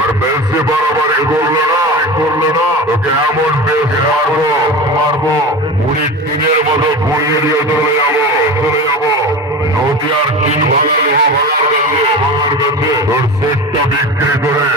আর বেশি বাড়াবাড়ি করলো না তোকে এমন বেশ মারবো মুড়ির টিনের মতো ঘুরিয়ে দিয়ে চলে যাবো নদিয়ার 3 ভাগা লোহা ভাগার কাছে তোর সেটটা বিক্রি করে